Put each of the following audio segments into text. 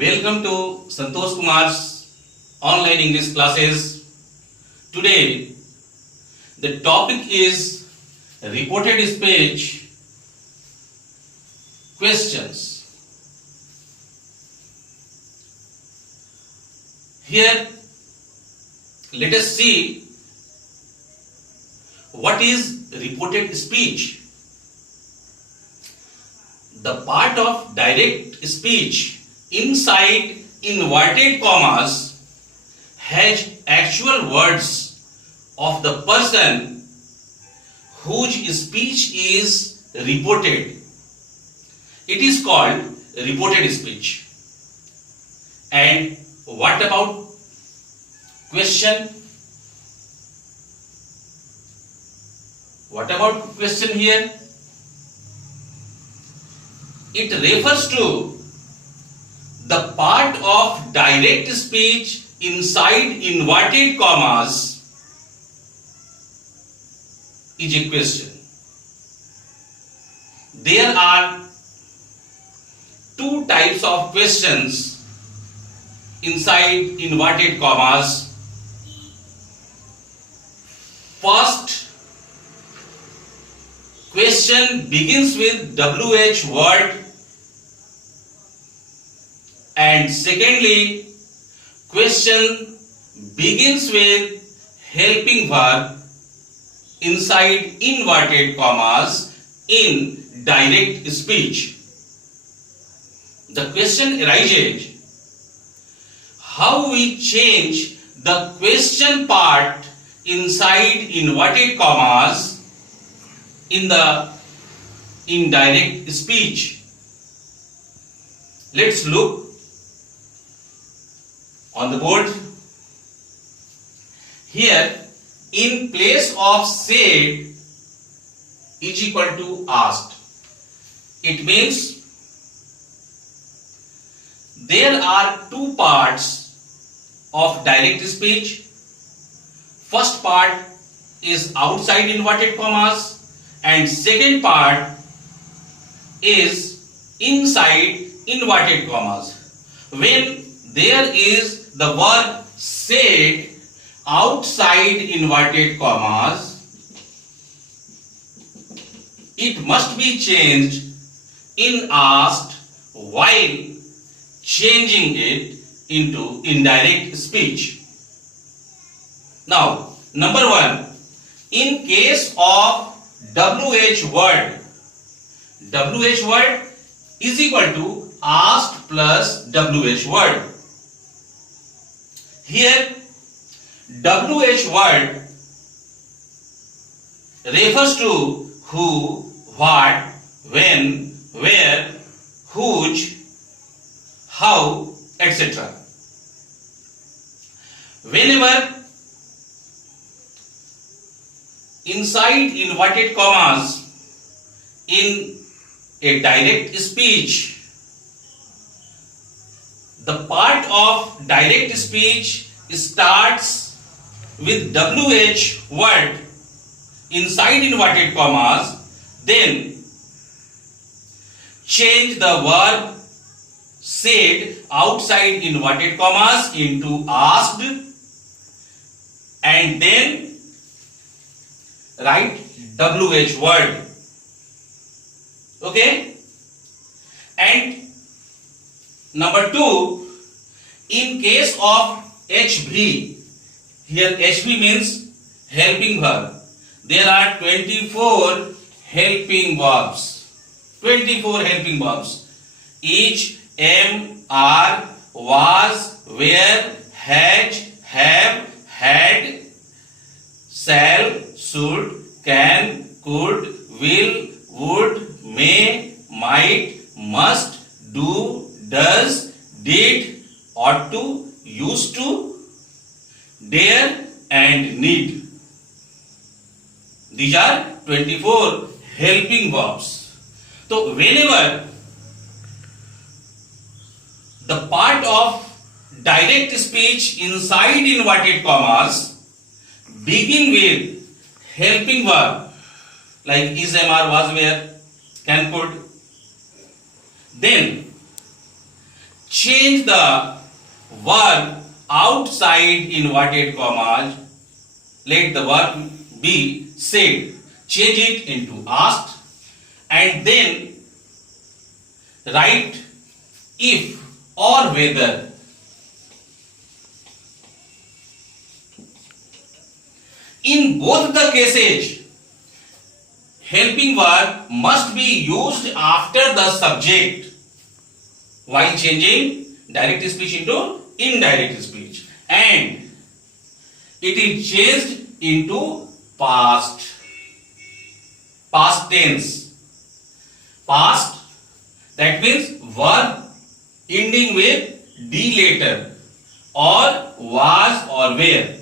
Welcome to Santosh Kumar's online English classes. Today, the topic is reported speech questions. Here, let us see what is reported speech. The part of direct speech inside inverted commas has actual words of the person whose speech is reported. It is called reported speech. And what about question? What about question here? It refers to the part of direct speech inside inverted commas is a question. There are two types of questions inside inverted commas. First, question begins with WH word, and secondly, question begins with helping verb inside inverted commas in direct speech. The question arises, how we change the question part inside inverted commas in the indirect speech. Let's look on the board. Here, in place of said is equal to asked. It means there are two parts of direct speech. First part is outside inverted commas and second part is inside inverted commas. When there is the verb said outside inverted commas, it must be changed in asked while changing it into indirect speech. Now, number one, in case of WH word is equal to asked plus WH word. Here, WH word refers to who, what, when, where, whose, how, etc. Whenever inside inverted commas in a direct speech, the part of direct speech starts with WH word inside inverted commas, then change the verb said outside inverted commas into asked and then write WH word. Okay? And number two, in case of HV, here HV means helping verb. There are 24 helping verbs. 24 helping verbs. Each, am, are, was, were, has, have, had, shall, should, can, could, will, would, may, might, must, do, does, did, ought to, used to, dare and need. These are 24 helping verbs. So whenever the part of direct speech inside inverted commas begin with helping verb like is, am, are, was, were, can, could, then change the verb outside inverted commas. Let the verb be said. Change it into asked and then write if or whether. In both the cases, helping verb must be used after the subject while changing direct speech into indirect speech, and it is changed into past tense. Past, that means verb ending with d later or was or were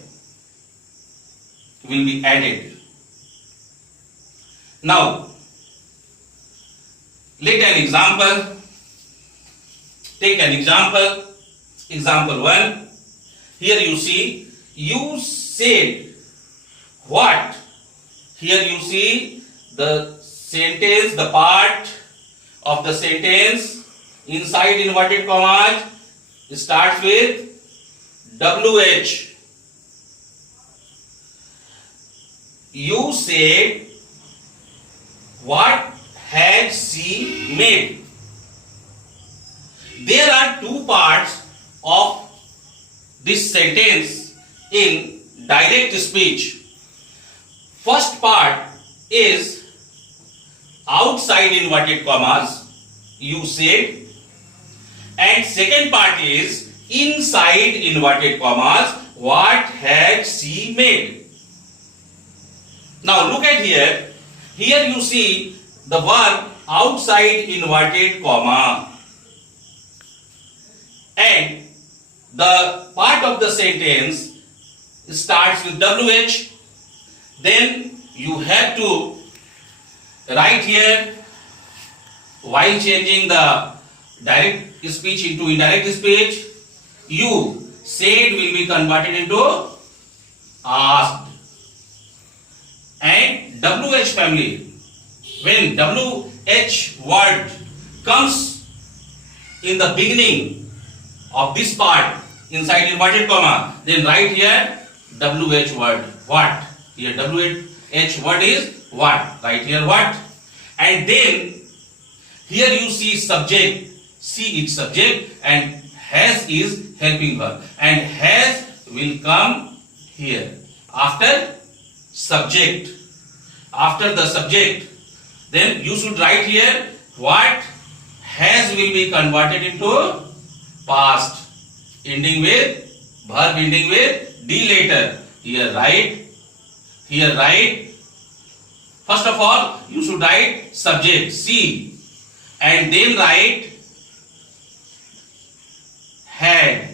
will be added. Now, let an example. Take an example. Example 1. Here you see, you said what? Here you see the sentence, the part of the sentence inside inverted commas starts with WH. You said, what had she made? There are two parts of this sentence in direct speech. First part is outside inverted commas, you said, and second part is inside inverted commas, what had she made? Now look at here. Here you see the verb outside inverted comma, and the part of the sentence starts with WH. Then you have to write here, while changing the direct speech into indirect speech, you said will be converted into asked. And WH family, when WH word comes in the beginning of this part inside inverted comma, then write here WH word what. Here WH word is what. Write here what. And then here you see subject. See its subject, and has is helping verb, and has will come here after subject. After the subject, then you should write here what has will be converted into past, ending with verb ending with d later. Here write. First of all, you should write subject C, and then write had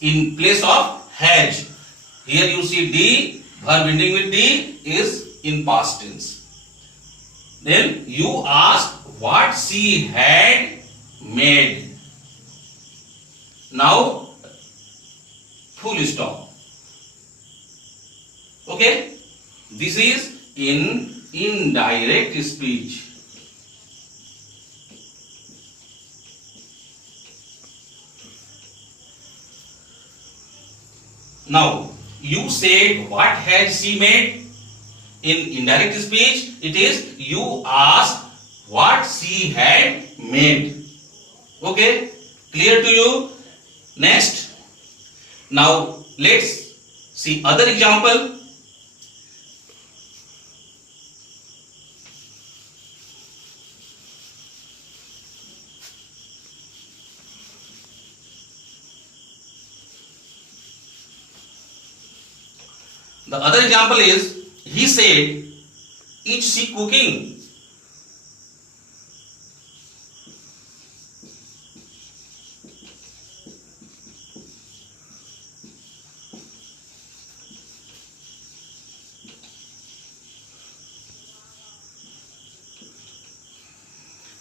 in place of has. Here you see D, verb ending with D is in past tense. Then you ask what she had made. Now full stop. Okay, this is in indirect speech. Now you said what had she made. In indirect speech, it is you ask what she had made. Okay, clear to you? Next, now let's see other example. The other example is, he said, is she cooking?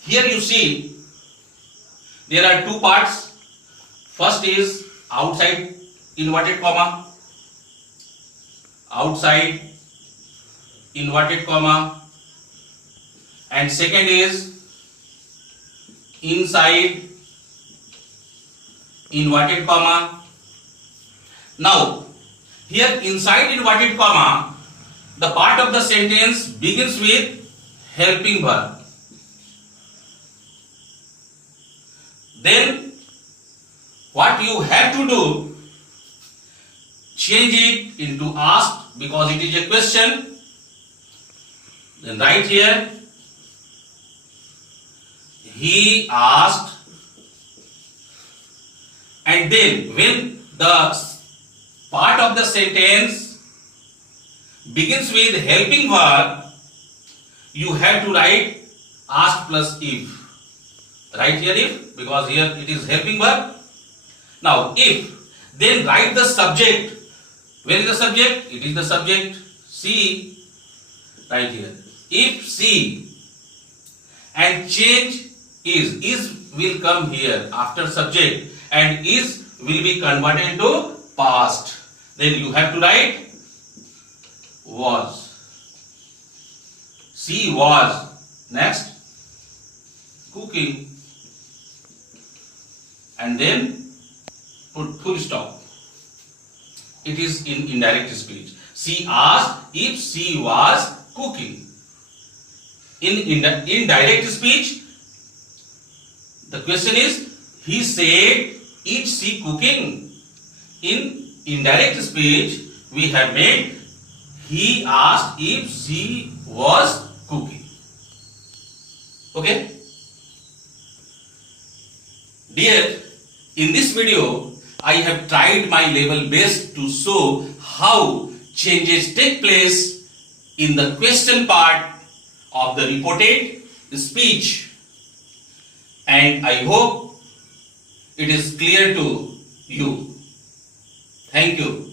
Here you see there are two parts. First is outside inverted comma, outside inverted comma, and second is inside inverted comma. Now, here inside inverted comma, the part of the sentence begins with helping verb. Then, what you have to do, change it into asked because it is a question. Then write here, he asked, and then when the part of the sentence begins with helping verb, you have to write asked plus if. Write here if, because here it is helping verb. Now if, then write the subject. Where is the subject? It is the subject C. Right here. If C, and change is will come here after subject, and is will be converted into past. Then you have to write was. C was. Next, cooking, and then put full stop. It is in indirect speech. She asked if she was cooking. In indirect speech, the question is, he said, is she cooking? In indirect speech, we have made, he asked if she was cooking. Okay? Dear, in this video, I have tried my level best to show how changes take place in the question part of the reported speech, and I hope it is clear to you. Thank you.